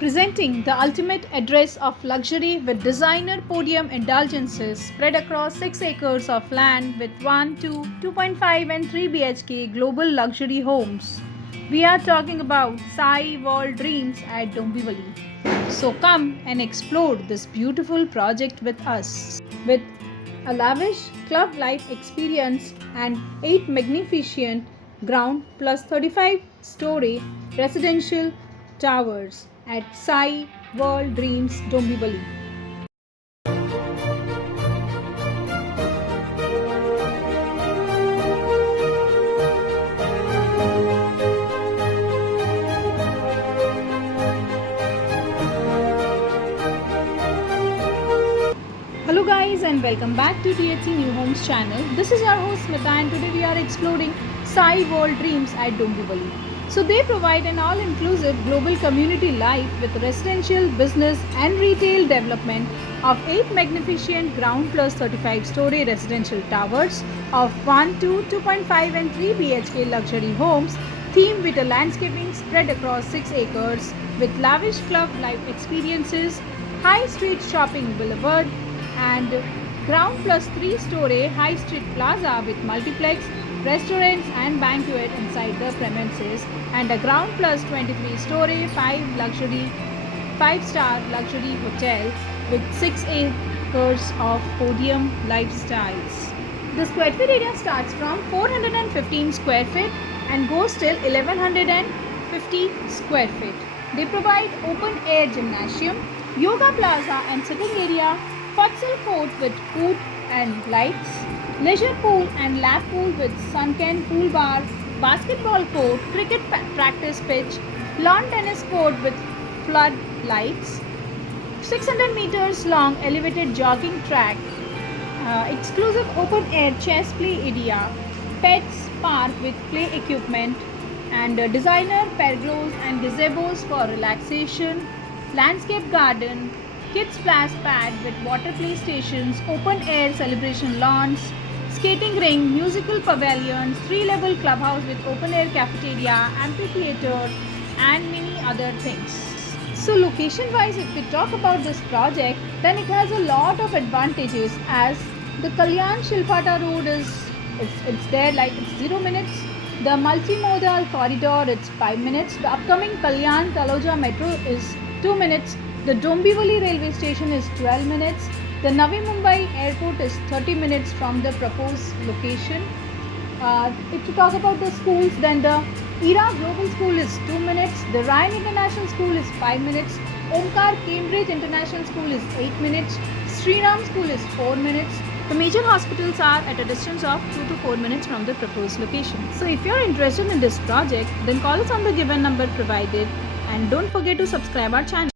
Presenting the ultimate address of luxury with designer podium indulgences spread across 6 acres of land with 1, 2, 2.5 and 3 BHK global luxury homes. We are talking about Sai World Dreams at Dombivli. So come and explore this beautiful project with us. With a lavish club life experience and 8 magnificent ground plus 35-story residential towers at Sai World Dreams Dombivli. Hello guys and welcome back to THC New Homes channel. This is your host Smita and today we are exploring Sai World Dreams at Dombivli. So they provide an all-inclusive global community life with residential, business and retail development of 8 magnificent ground plus 35-story residential towers of 1, 2, 2.5 and 3 BHK luxury homes themed with a landscaping spread across 6 acres with lavish club life experiences, high street shopping boulevard and ground plus 3-story high street plaza with multiplex restaurants and banquet inside the premises and a ground plus 23-story 5-star luxury hotel with 6 acres of podium lifestyles. The square feet area starts from 415 square feet and goes till 1150 square feet. They provide open air gymnasium, yoga plaza and sitting area, futsal court with food and lights, leisure pool and lap pool with sunken pool bar, basketball court, cricket practice pitch, lawn tennis court with flood lights, 600 meters long elevated jogging track, exclusive open air chess play area, pets park with play equipment and designer pergolas and gazebos for relaxation, landscape garden, kids splash pad with water play stations, open air celebration lawns, skating ring, musical pavilions, 3-level clubhouse with open air cafeteria, amphitheater and many other things. So location wise, if we talk about this project, then it has a lot of advantages as the Kalyan Shilpata road it's there like it's 0 minutes. The multimodal corridor it's 5 minutes. The upcoming Kalyan Taloja metro is 2 minutes. The Dombivli railway station is 12 minutes. The Navi Mumbai airport is 30 minutes from the proposed location. If you talk about the schools, then the Rera Global School is 2 minutes. The Ryan International School is 5 minutes. Omkar Cambridge International School is 8 minutes. Sriram School is 4 minutes. The major hospitals are at a distance of 2 to 4 minutes from the proposed location. So if you are interested in this project, then call us on the given number provided and don't forget to subscribe our channel.